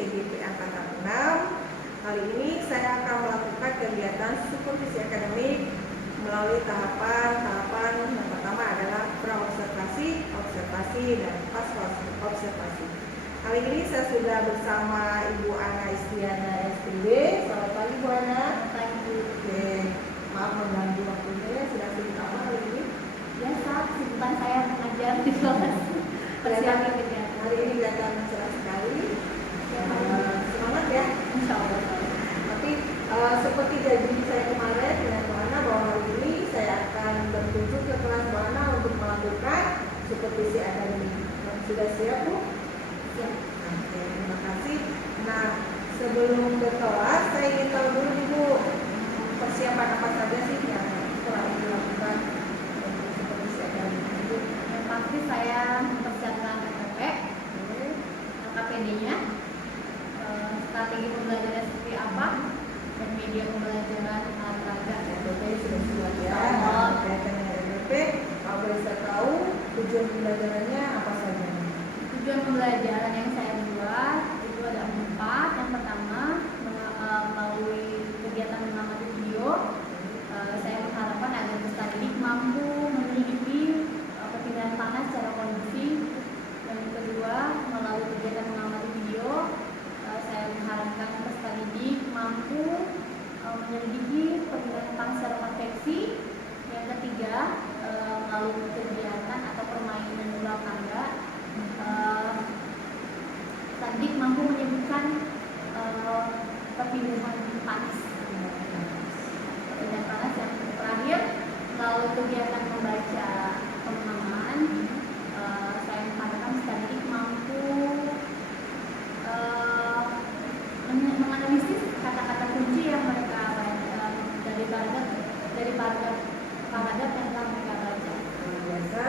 CGP Angkatan 6. Kali ini saya akan melakukan kegiatan supervisi akademik melalui tahapan yang pertama adalah praobservasi, observasi, dan pasca observasi. Kali ini saya sudah bersama Ibu Ana Istiana SPB. Selamat pagi Bu Ana. Pagi. Oke, maaf mengganggu waktunya. Sudah sibuk apa hari ini? Biasa, kesibukan saya mengajar di kelas. Persiapan kegiatan. Hari ini kelihatan cerah sekali. Ya, semangat ya. Insya Allah. Tapi seperti janji saya kemarin dengan Bu Ana bahwa hari ini saya akan berkunjung ke kelas Bu Ana untuk melakukan supervisi akademik. Sudah siap Bu? Siap. Oke, terima kasih. Nah, sebelum ke kelas saya ingin tahu dulu nih Bu, persiapan apa saja sih yang telah dilakukan untuk supervisi akademik Bu? Yang pasti saya mempersiapkan KTP, KPD-nya, strategi pembelajaran seperti apa, dan media pembelajaran alat peraga. RDP sudah siap ya. Oh. Berkaitan dengan RDP, kalau boleh saya tahu tujuan pembelajarannya apa saja? Tujuan pembelajaran yang saya buat itu ada 4. Yang pertama, melalui kegiatan mengamati video, saya mengharapkan agar peserta didik mampu menyelidiki perpindahan tanah secara kondisi. Yang kedua, melalui kegiatan mengamati video, saya mengharapkan peserta didik mampu menyelidiki perpindahan tanah secara konveksi. Yang ketiga, melalui kegiatan atau permainan ular tangga, Didik mampu menyebutkan perpindahan panas. Perpindahan panas yang terakhir, melalui kegiatan membaca pemahaman, saya mengharapkan didik mampu menganalisis kata-kata kunci yang mereka dari paragraf yang telah mereka baca. Biasa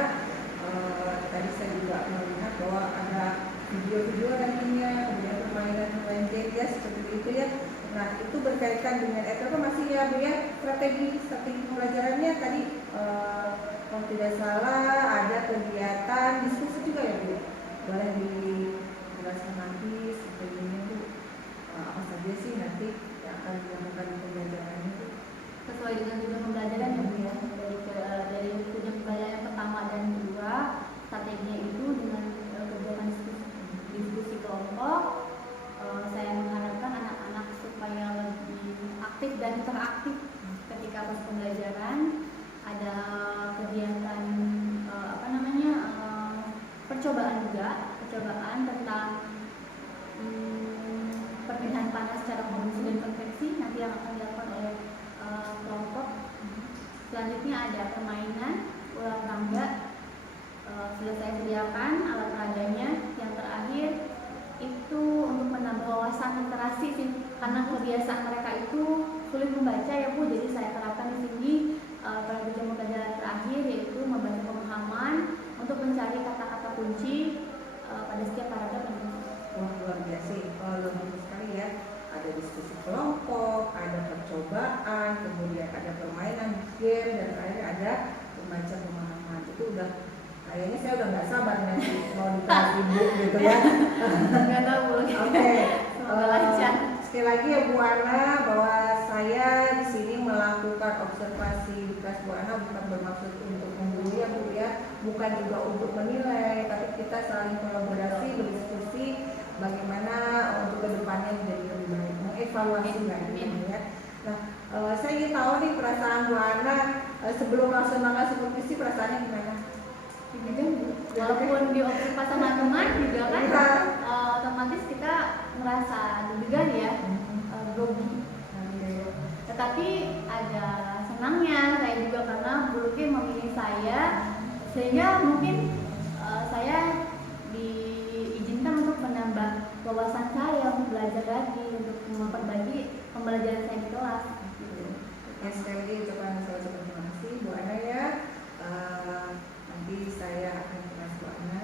tadi saya juga melihat bahwa ada video-video nantinya, kemudian permainan ya seperti itu ya. Nah, itu berkaitan dengan itu apa masih ya Bu ya, strategi pembelajarannya tadi kalau tidak salah ada kegiatan diskusi juga ya Bu. Boleh dijelaskan nanti seperti ini Bu, apa saja sih nanti yang akan dilakukan di pembelajaran itu? Sesuai dengan tujuan pembelajaran ya Bu ya, dari tujuan pembelajaran yang pertama dan kedua, strateginya itu dengan kegiatan diskusi kelompok. Saya mengharapkan anak-anak supaya lebih aktif dan interaktif ketika pas pembelajaran. Ada kegiatan percobaan tentang perpindahan panas secara kondisi dan konveksi nanti yang akan dilakukan oleh kelompok. Selanjutnya ada permainan ular tangga, sudah saya sediakan alat peraganya. Yang terakhir itu untuk menambah wawasan literasi sih, karena kebiasaan mereka itu sulit membaca ya Bu. Jadi saya terapkan di sini pada tujuan pembelajaran terakhir, yaitu membaca pemahaman untuk mencari kata-kata kunci pada setiap paragraf. Wah, luar biasa, luar biasa sekali ya. Ada diskusi kelompok, ada percobaan, kemudian ada permainan game, dan terakhir ada membaca pemahaman. Itu udah kayaknya saya udah nggak sabar nanti mau dikasih ibu gitu ya. Nggak tahu Bu. Oke. Semoga lancar. Sekali lagi ya Bu Ana, bahwa saya di sini melakukan observasi di kelas Bu Ana bukan bermaksud untuk menggurui ya Bu ya, bukan juga untuk menilai, tapi kita saling kolaborasi, berdiskusi bagaimana untuk kedepannya menjadi lebih baik, mengevaluasi ya. Nah, saya ingin tahu nih perasaan Bu Ana sebelum melaksanakan supervisi, perasaannya gimana? Walaupun di observasi teman-teman juga kan otomatis kita merasa deg-degan ya, grogi. Tetapi ada senangnya saya juga karena Bu Luki memilih saya, sehingga mungkin saya diizinkan untuk menambah wawasan saya, untuk belajar lagi, untuk memperbaiki pembelajaran saya di kelas. Ya, sekali lagi ucapan saya terima kasih Bu Ana ya. Nanti saya akan ke kelas Bu Ana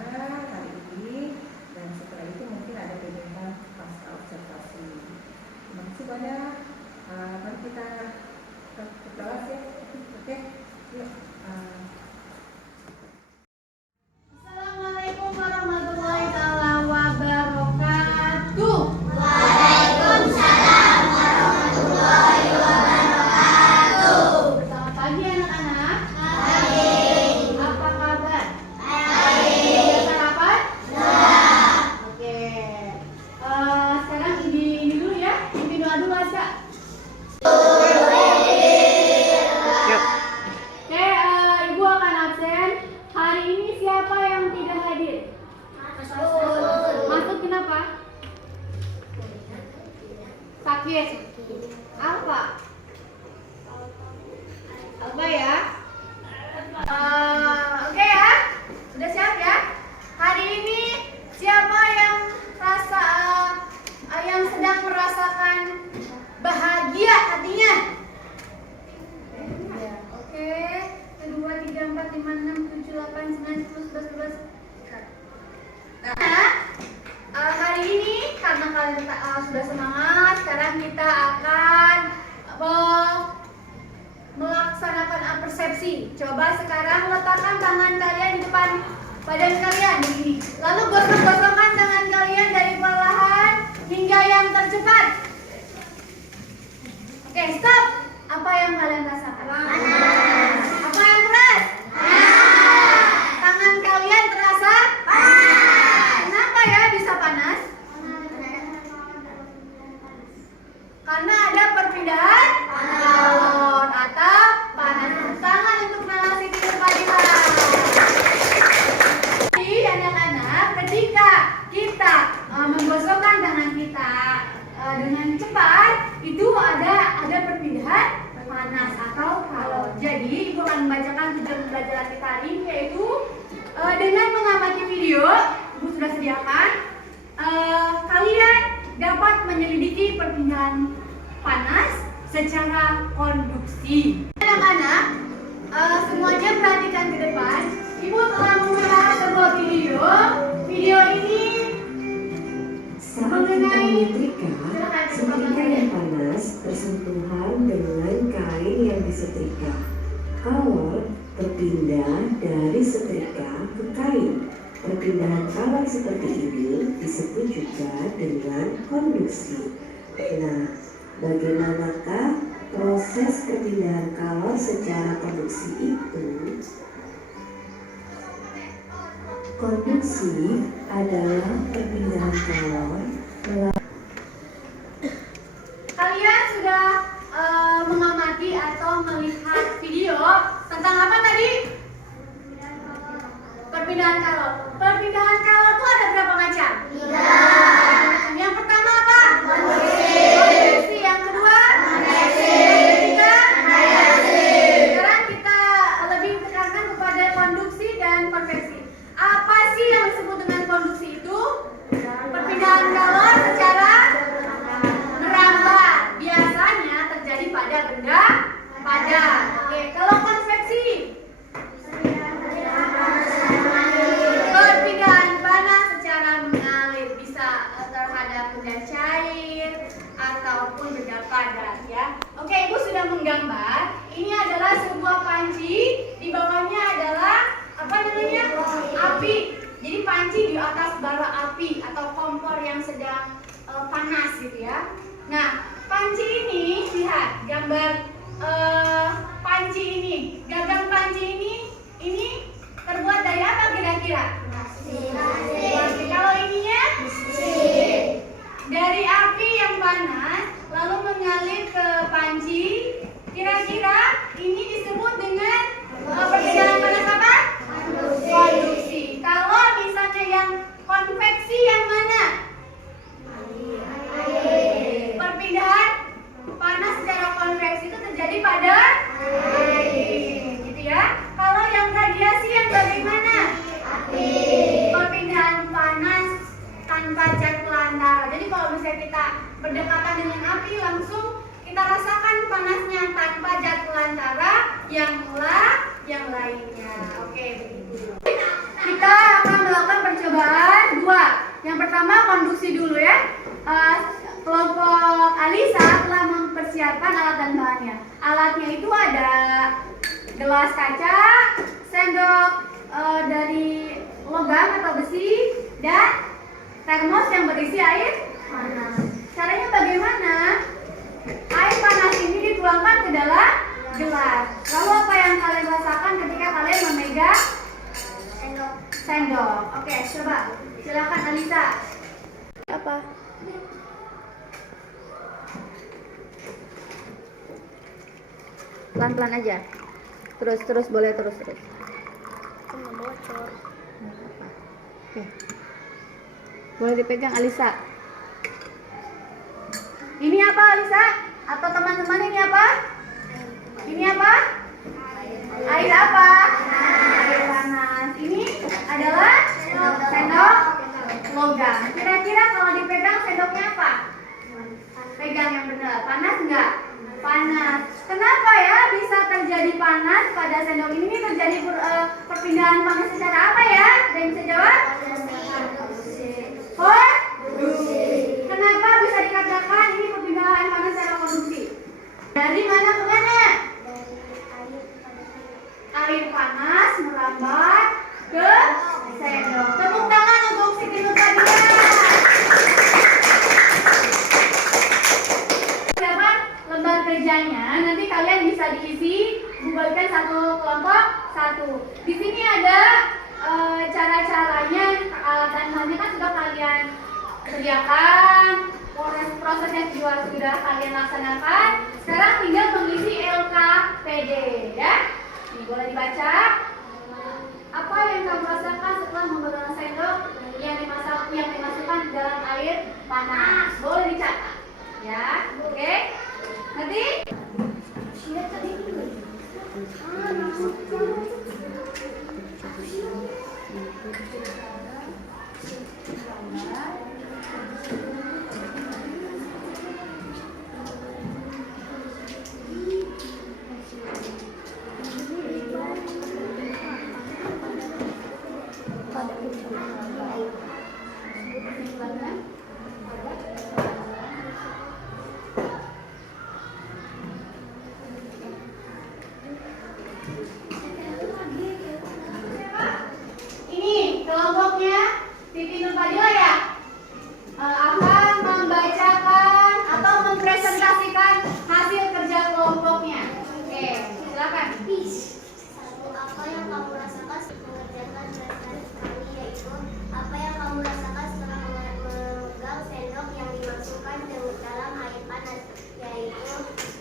hari ini, dan setelah itu mungkin ada kegiatan pasca observasi. Terima kasih Bu Ana. Mari kita ke kelas ya. Oke, yuk. Assalamualaikum warahmatullahi wabarakatuh. siapa yang tidak hadir? Masuk kenapa? Sakit. Apa? Apa ya? Oke ya, sudah siap ya? Hari ini siapa yang yang sedang merasakan bahagia hatinya? Oke, 1, 2, 3, 4, 5, 6, 7, 8, 9, 10, 11, 12. Nah, hari ini karena kalian sudah semangat, sekarang kita akan melaksanakan persepsi. Coba sekarang letakkan tangan kalian di depan badan kalian begini. Lalu gosok-gosokkan tangan kalian dari perlahan hingga yang tercepat. Oke, stop. Apa yang kalian rasakan? Panas. Apa yang keras? Panas. Tangan kalian terasa? Panas. Kenapa ya bisa panas? Karena ada perpindahan kalor atau panas tangan untuk nalar titik padihan. Jadi anak-anak, ketika kita menggosokkan tangan kita dengan cepat, itu ada perpindahan panas atau kalor. Jadi ibu akan membacakan tujuan pembelajaran kita hari ini, yaitu dengan mengamati video, ibu sudah sediakan, kalian dapat menyelidiki perpindahan panas secara konduksi. Anak-anak, semuanya perhatikan ke depan. Ibu telah membuat sebuah video. Video ini saat kita menyetrika, setrika yang panas bersentuhan dengan kain yang disetrika. Kalor berpindah dari setrika ke kain. Perpindahan kalor seperti ini disebut juga dengan konduksi. Nah, bagaimanakah proses perpindahan kalor secara konduksi itu? Konduksi adalah perpindahan kalor melalui. Kalian sudah mengamati atau melihat video tentang apa tadi? Perpindahan kalor. Perpindahan kalor itu ada berapa macam? 3. Yang pertama apa? Konveksi. Yang kedua? Konveksi. Ketiga? Konveksi. Sekarang kita lebih tekankan kepada konduksi dan konveksi. Apa sih yang disebut dengan konduksi itu? Perpindahan kalor secara merambat. Biasanya terjadi pada benda padat. Oke, kalau konveksi? Perpindahan panas secara mengalir, bisa terhadap benda cair ataupun benda padat ya. Oke, ibu sudah menggambar. Ini adalah sebuah panci, di bawahnya adalah apa namanya? Api. Jadi panci di atas bara api atau kompor yang sedang panas gitu ya. Nah, panci ini lihat gambar panci ini, gagang panci ini terbuat dari apa kira-kira? Kalau ininya dari api yang panas lalu mengalir ke panci, kira-kira ini disebut dengan perpindahan panas apa? Konduksi. Kalau misalnya yang konveksi yang mana? Perpindahan panas secara konveksi itu terjadi pada air, gitu ya. Kalau yang radiasi yang bagaimana? Perpindahan panas tanpa zat pelantara. Jadi kalau misalnya kita berdekatan dengan api, langsung kita rasakan panasnya tanpa zat pelantara yang lainnya. Oke, begitu. Kita akan melakukan percobaan 2. Yang pertama konduksi dulu ya. Kelompok Alisa telah mempersiapkan alat dan bahannya. Alatnya itu ada gelas kaca, sendok dari logam atau besi, dan termos yang berisi air panas. Caranya bagaimana? Air panas ini dituangkan ke dalam gelas. Lalu apa yang kalian rasakan ketika kalian memegang sendok? Oke, coba silakan Alisa. Apa? Pelan-pelan aja. Terus boleh terus. Oke. Boleh dipegang Alisa. Ini apa Alisa? Atau teman-teman ini apa? Ini apa? Air apa? Air panas. Ini adalah sendok logam. Kira-kira kalau dipegang sendoknya apa? Pegang yang benar. Panas enggak? Panas. Kenapa ya bisa terjadi panas pada sendok ini? Ini terjadi perpindahan panas secara apa ya? Ada yang bisa jawab? Konduksi. Kenapa bisa dikatakan ini perpindahan panas secara konduksi? Dari mana ke mana? Air panas merambat ke sendok. Tepuk tangan untuk Siti Nurbadia. Siapa lembar kerjanya? Nanti kalian bisa diisi, buatkan satu kelompok satu. Di sini ada cara-caranya, alat dan bahannya kan sudah kalian sediakan, prosesnya juga sudah kalian laksanakan. Sekarang tinggal mengisi LKPD ya. Ini boleh dibaca. Apa yang kamu rasakan setelah memegang sendok yang dimasukkan dalam air panas? Boleh dicatat ya. Oke. Nanti ini kelompoknya Siti Nurbadia ya, akan membacakan atau mempresentasikan hasil kerja kelompoknya. Oke, silakan. Apa yang kamu rasakan setelah mengerjakan prestasi kami, yaitu apa yang kamu rasakan setelah memegang sendok yang dimasukkan ke dalam air panas, yaitu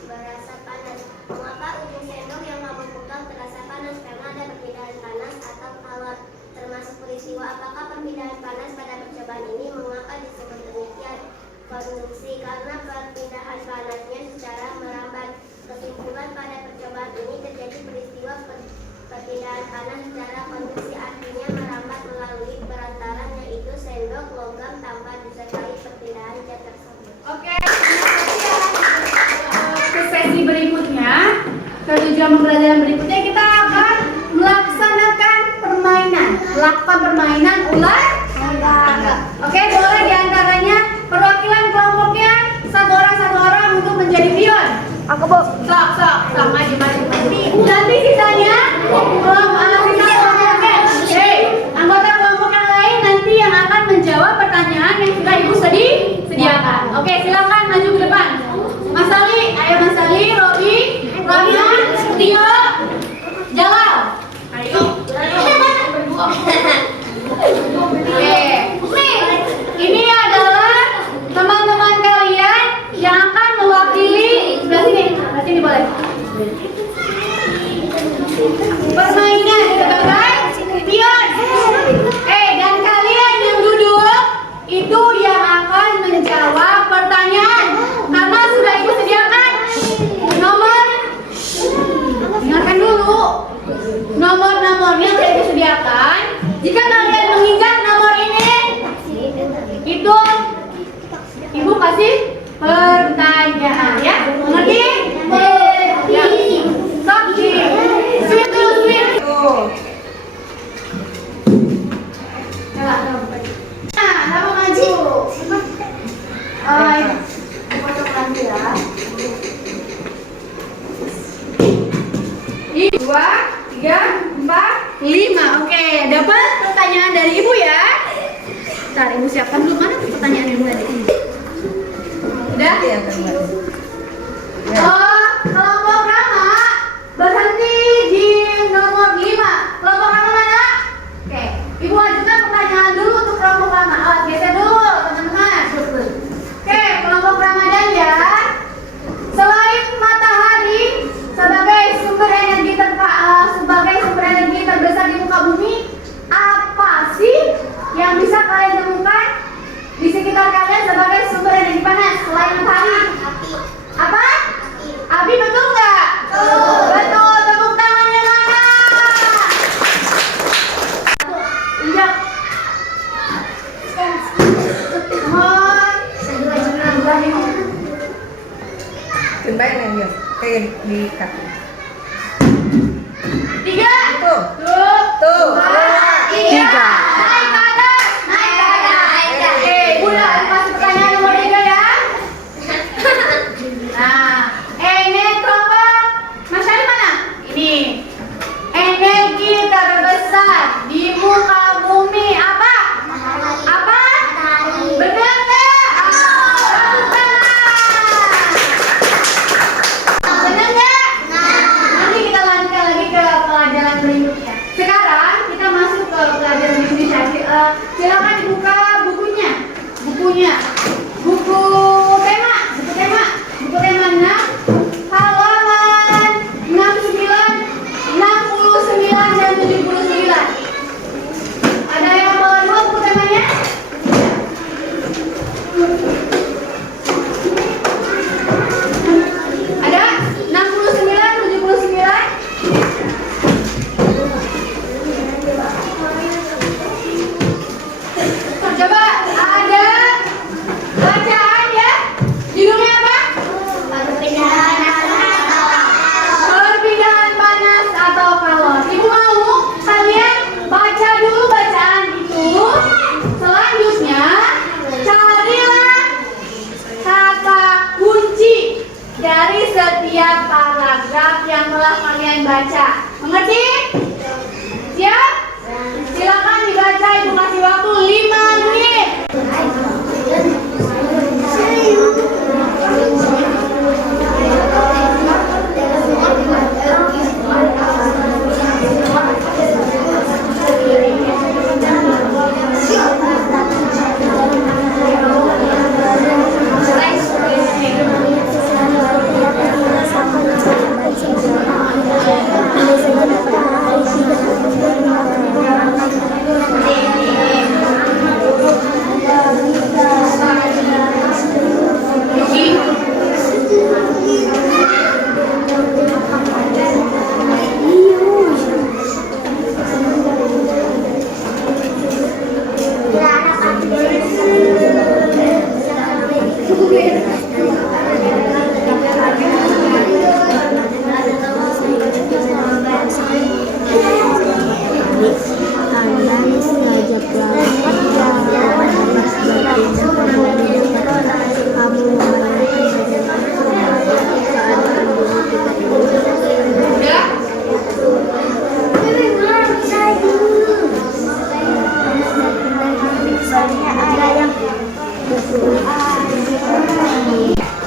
berasa panas. Mengapa ujung sendok yang kamu pegang terasa panas? Karena ada perpindahan panas atau alat termasuk peristiwa. Apakah perpindahan panas pada percobaan ini? Mengapa disebut demikian? Konduksi, karena perpindahan panasnya secara merambat. Kesimpulan, pada percobaan ini terjadi peristiwa perpindahan panas secara konduksi, artinya merambat melalui perantaran, yaitu sendok logam tanpa disertai perpindahan zat tersebut. Oke. Ke sesi berikutnya, ke tujuan pembelajaran berikutnya kita akan melaksanakan permainan. Melakukan permainan ular tangga. Oke, boleh diantaranya perwakilan kelompoknya satu orang untuk menjadi pion. Aku bu. Sok, maju. Nanti sisanya anggota kelompok yang lain nanti yang akan menjawab pertanyaan yang sudah ibu sediakan. Oke, silakan maju ke depan. Mas Ali, ayo Mas Ali, Robi, Rahman, Tio, Jalal. Ayo. Oke. Ini adalah teman-teman kalian yang akan mewakili sebelah sini boleh. Permainan sebagai pion. Dan kalian yang duduk itu yang akan menjawab pertanyaan karena sudah ibu sediakan nomor. Dengarkan dulu. Nomor-nomornya sudah ibu sediakan. Jika kalian mengingat nomor ini, itu ibu kasih pertanyaan ya. Mengerti? Ya. Sok sweet dulu, sweet. Nah, nama maju. Potong lagi ya. 2, 3, 4, 5. Oke, dapat pertanyaan dari ibu ya. Bentar, ibu siapkan dulu. Mana tuh pertanyaan ibu tadi? Udah? Ya, Kelompok Rama berhenti di nomor 5. Kelompok Rama mana? Oke, ibu ajukan pertanyaan dulu untuk kelompok Rama. Geser dulu teman-teman. Oke, kelompok Ramadan ya. Selain matahari sebagai sumber energi terbesar di muka bumi, apa sih yang bisa kalian temukan di sekitar kalian sebagai sumber energi panas selain matahari? Api. Apa? Api. Api, betul nggak? Betul. Tepuk tangannya mana? Injak. Mohon. Jembayan yang dia. Di kaki. 3. Tuh. Tuh. 3. Naik ke atas. Naik ke atas. Oke, Bunda kasih pertanyaan nomor 3 ya. Nah, energi Mas Ali mana? Ini. Energi terbesar di muka bumi apa? Apa? Benar nggak? Tepuk tangan. Benar nggak? Nanti kita lanjutkan lagi ke pelajaran berikutnya. Sekarang kita masuk ke pelajaran Indonesia. Silakan dibuka bukunya. Buku tema 6 halaman 69, 69 dan 79. Ada yang bawa dua buku temanya? Ada 69, 79. Coba ada bacaan ya. Judulnya apa? Perpindahan panas atau kalor. Ibu mau kalian baca dulu bacaan itu. Selanjutnya carilah kata kunci dari setiap paragraf yang telah kalian baca. Mengerti? Siap? Silakan dibaca, Ibu kasih waktu 5 menit.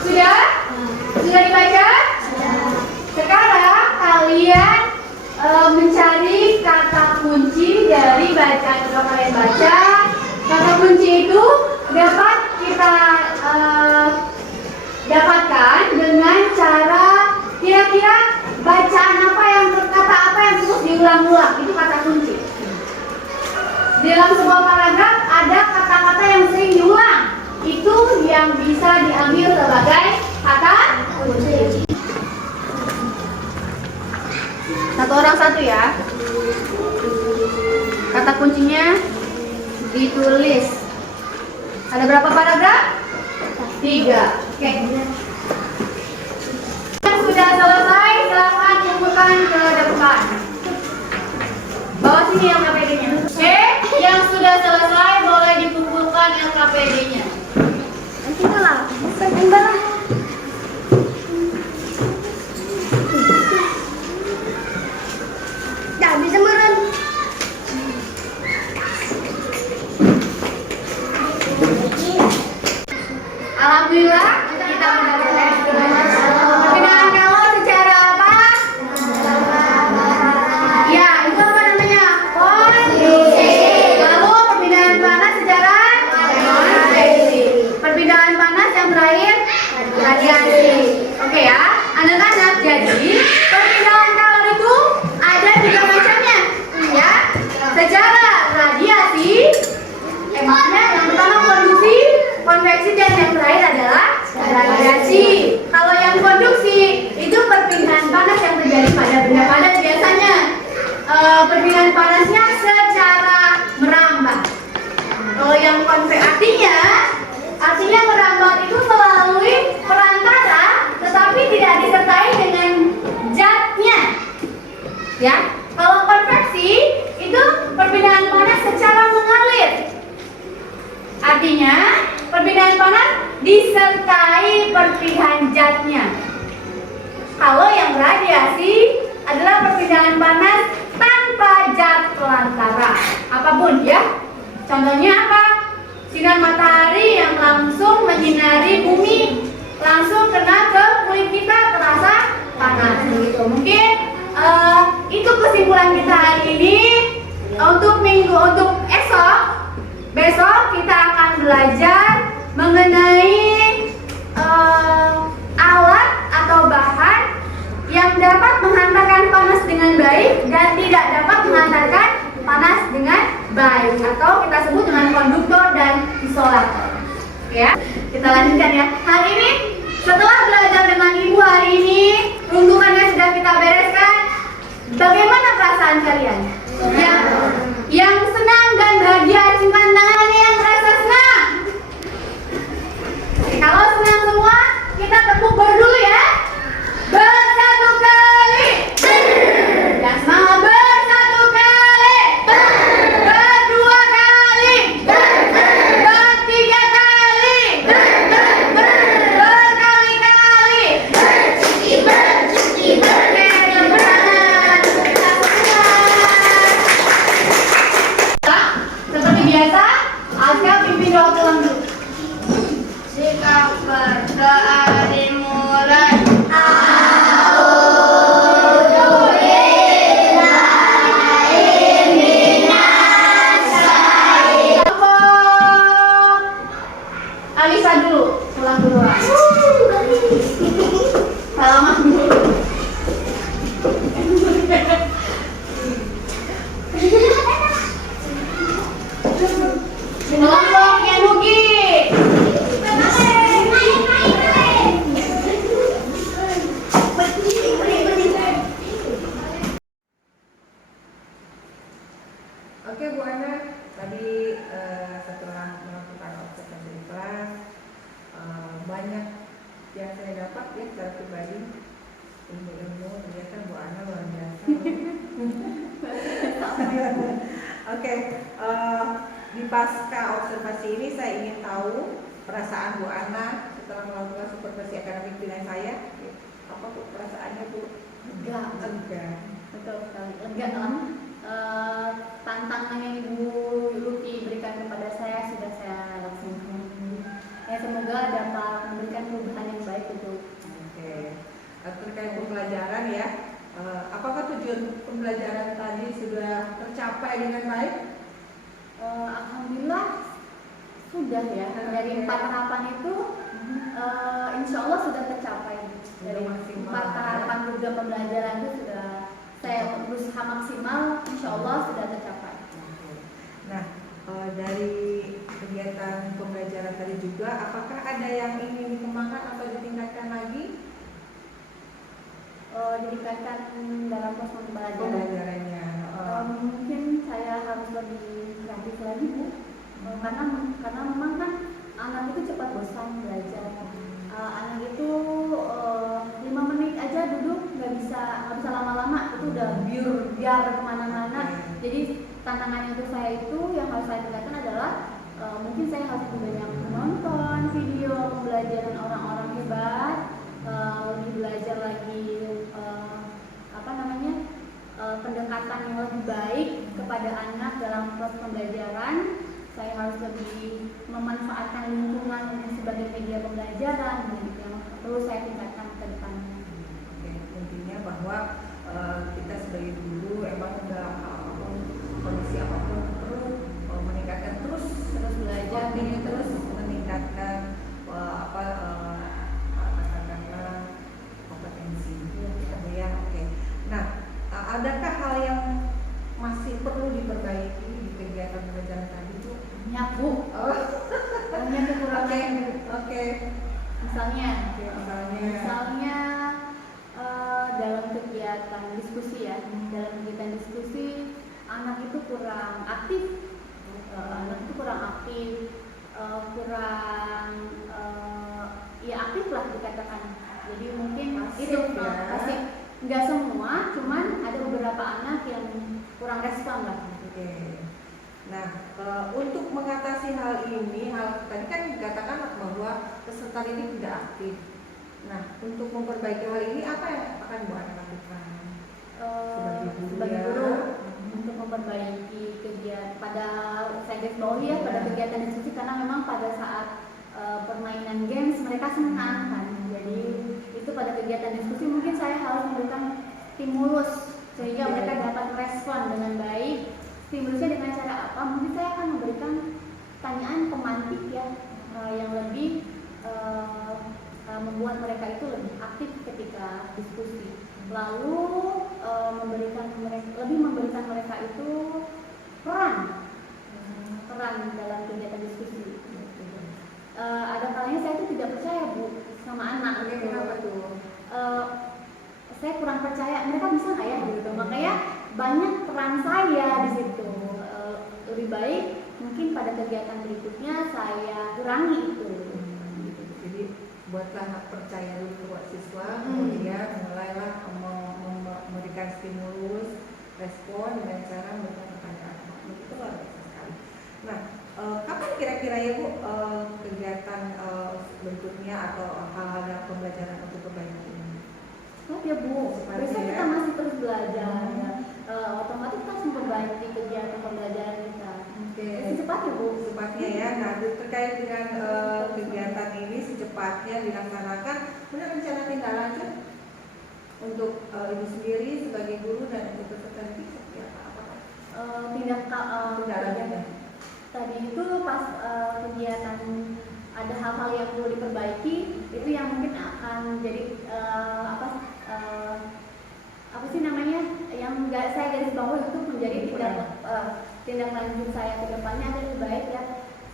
Sudah? Sudah dibaca? Sekarang kalian mencari kata kunci dari bacaan yang kalian baca. Kata kunci itu dapat kita dapatkan dengan cara kira-kira bacaan apa yang kata apa yang terus diulang-ulang. Itu kata kunci. Dalam sebuah paragraf ada kata-kata yang sering diulang. Itu yang bisa diambil sebagai kata kunci. Satu orang satu ya. Kata kuncinya ditulis. Ada berapa paragraf? 3. Oke. Yang sudah selesai silakan kumpulkan ke depan. Bawa sini LKPD-nya. Oke, yang sudah selesai boleh dikumpulkan LKPD-nya. Nanti lah, lah. Dah bisa meren. Alhamdulillah kita sudah beres. Perpindahan kalor secara apa? Ya, itu apa namanya? Konduksi. Lalu perpindahan panas secara konveksi. Perpindahan panas yang terakhir radiasi. Oke ya, anak-anak. Jadi perpindahan kalor itu ada 3 macamnya, ya. Secara radiasi, disertai perpindahan zatnya. Kalau yang radiasi adalah perpindahan panas tanpa zat pelantara apapun ya. Contohnya apa? Sinar matahari yang langsung menyinari bumi langsung kena ke kulit kita, terasa panas gitu. Mungkin itu kesimpulan kita hari ini. Untuk besok kita akan belajar mengenai alat atau bahan yang dapat menghantarkan panas dengan baik dan tidak dapat menghantarkan panas dengan baik, atau kita sebut dengan konduktor dan isolator. Ya, kita lanjutkan ya. Hari ini setelah belajar dengan ibu hari ini, peruntukannya sudah kita bereskan. Bagaimana perasaan kalian? Yang senang dan bahagia, simpan tangannya yang merasa senang. Kalau senang semua, kita tepuk baru dulu ya. Bersatu kali. Yang semangat bersatu kali. Berdua kali. Bertiga kali. Berkali-kali. Oke, tepuk tangan. Seperti biasa, Azka pimpin doa pulang dulu. Sikap berdoa dimulai. Alisa dulu, pulang duluan. Salaman dulu. Kelompok yang rugi. Oke Bu Ana, tadi setelah melakukan observasi di kelas, banyak yang saya dapat ya secara pribadi, ilmu-ilmu. Ternyata Bu Ana luar biasa. Oke, di pasca observasi ini saya ingin tahu perasaan Bu Ana setelah melakukan supervisi akademik dengan saya. Apa Bu perasaannya Bu? Lega. Betul sekali, lega lah. Tantangan yang Ibu Luki berikan kepada saya sudah saya laksanakan. Ya, semoga dapat memberikan perubahan yang baik untuk. Oke, terkait pembelajaran ya, apakah tujuan pembelajaran tadi sudah tercapai dengan baik? Alhamdulillah sudah ya. Dari 4 tahapan itu, insya Allah sudah tercapai. Dari 4 tahapan program pembelajaran itu sudah saya berusaha maksimal, insya Allah sudah tercapai. Nah, dari kegiatan pembelajaran tadi juga, apakah ada yang ingin dikembangkan atau ditingkatkan lagi? Ditingkatkan dalam proses Pembelajarannya. mungkin saya harus lebih kreatif lagi Bu, karena memang kan anak itu cepat bosan belajar. Anak itu 5 menit aja duduk nggak bisa lama-lama, itu udah biar kemana-mana. Jadi tantangannya untuk saya itu yang harus saya tingkatkan adalah mungkin saya harus lebih banyak menonton video pembelajaran orang-orang hebat, lebih belajar lagi pendekatan yang lebih baik kepada anak dalam proses pembelajaran. Saya harus lebih memanfaatkan lingkungan sebagai media pembelajaran, yang perlu saya tingkatkan ke depannya. Oke, intinya bahwa kita sebagai guru emang dalam apapun kondisi apapun perlu meningkatkan terus belajar, terus meningkatkan katakanlah kompetensi. Ya, oke. Nah, adakah hal yang masih perlu diperbaiki di kegiatan pembelajaran tadi Bu? Banyak Bu. Banyak kekurangan. Oke. Misalnya dalam kegiatan diskusi ya, dalam kegiatan diskusi anak itu kurang aktif, ya aktif lah dikatakan. Jadi mungkin pasif, itu ya. pasif. Nggak semua, cuman ada beberapa anak yang kurang respon lah. Oke. Nah, untuk mengatasi hal ini, tadi kan dikatakan bahwa bahwa peserta didik tidak aktif. Nah, untuk memperbaiki hal ini apa yang akan Bu Ana lakukan? Sebagai guru untuk memperbaiki kegiatan pada saya garis bawahi ya pada kegiatan diskusi, karena memang pada saat permainan games mereka senang kan, jadi itu pada kegiatan diskusi mungkin saya harus memberikan stimulus sehingga mereka dapat merespon dengan baik. Stimulusnya dengan cara apa? Mungkin saya akan memberikan pertanyaan pemantik ya, yang lebih membuat mereka itu lebih aktif ketika diskusi. Lalu lebih memberikan mereka itu peran dalam kegiatan diskusi. Ada kalanya saya itu tidak percaya Bu sama anak. Kenapa tuh? Saya kurang percaya mereka bisa nggak ya gitu. Makanya banyak peran saya di situ. Lebih baik mungkin pada kegiatan berikutnya saya kurangi itu. Jadi buatlah percaya dulu buat siswa, kemudian mulailah memberikan stimulus, respon dengan cara memberikan pertanyaan. Itu luar biasa sekali. Nah, kapan kira-kira ya Bu kegiatan berikutnya atau hal-hal dalam pembelajaran untuk perbaikan ini? Oh ya Bu, besok kita masih terus belajar ya. Otomatis kita harus memperbaiki kegiatan pembelajaran kita. Secepatnya Bu. Secepatnya ya. Nah, terkait dengan kegiatan ini secepatnya dilaksanakan, punya rencana tindak lanjut untuk ibu sendiri sebagai guru dan untuk peserta didik seperti apa? Tindak lanjutnya. Tadi itu pas kegiatan ada hal-hal yang perlu diperbaiki, itu yang mungkin akan jadi apa sih namanya, yang saya garis bawahi itu menjadi tindak lanjut saya ke depannya agar lebih baik ya.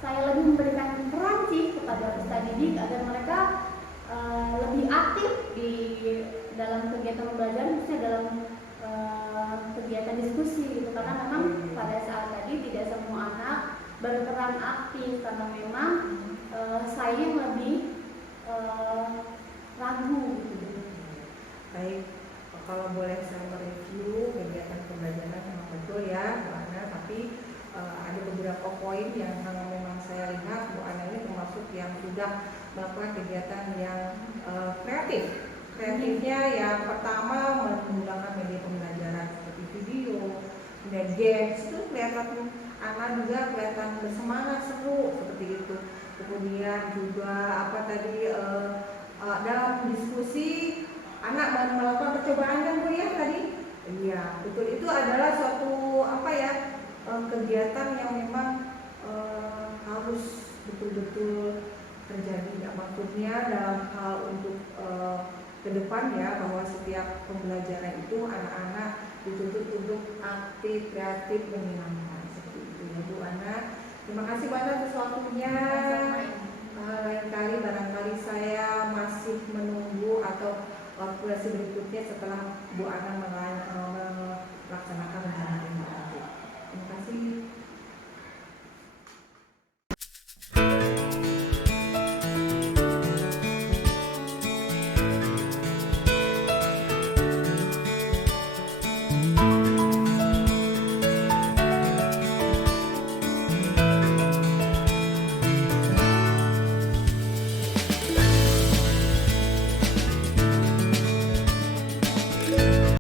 Saya lebih memberikan peran sih kepada peserta didik agar mereka lebih aktif di dalam kegiatan pembelajaran, khususnya dalam kegiatan diskusi gitu, karena memang pada saat tadi tidak semua anak berperan aktif karena memang saya yang lebih ragu gitu. Baik, kalau boleh saya mereview kegiatan pembelajaran memang betul ya Bu Ana, tapi ada beberapa poin yang memang saya lihat Bu Ana ini termasuk yang sudah melakukan kegiatan yang kreatif. Kreatifnya yang pertama menggunakan media pembelajaran seperti video, kemudian games, itu kelihatan anak juga kelihatan bersemangat, seru seperti itu. Kemudian juga dalam diskusi anak melakukan percobaan kan Bu ya tadi? Iya, betul, itu adalah suatu kegiatan yang memang harus betul-betul terjadi. Ya, maksudnya dalam hal untuk ke depan ya, bahwa setiap pembelajaran itu anak-anak dituntut untuk aktif, kreatif, menyenangkan seperti itu ya Bu Ana. Terima kasih banyak atas waktunya. Lain kali barangkali saya masih menunggu atau waktu berikutnya setelah Bu Ana melaksanakan rencana tindak lanjut. Terima kasih.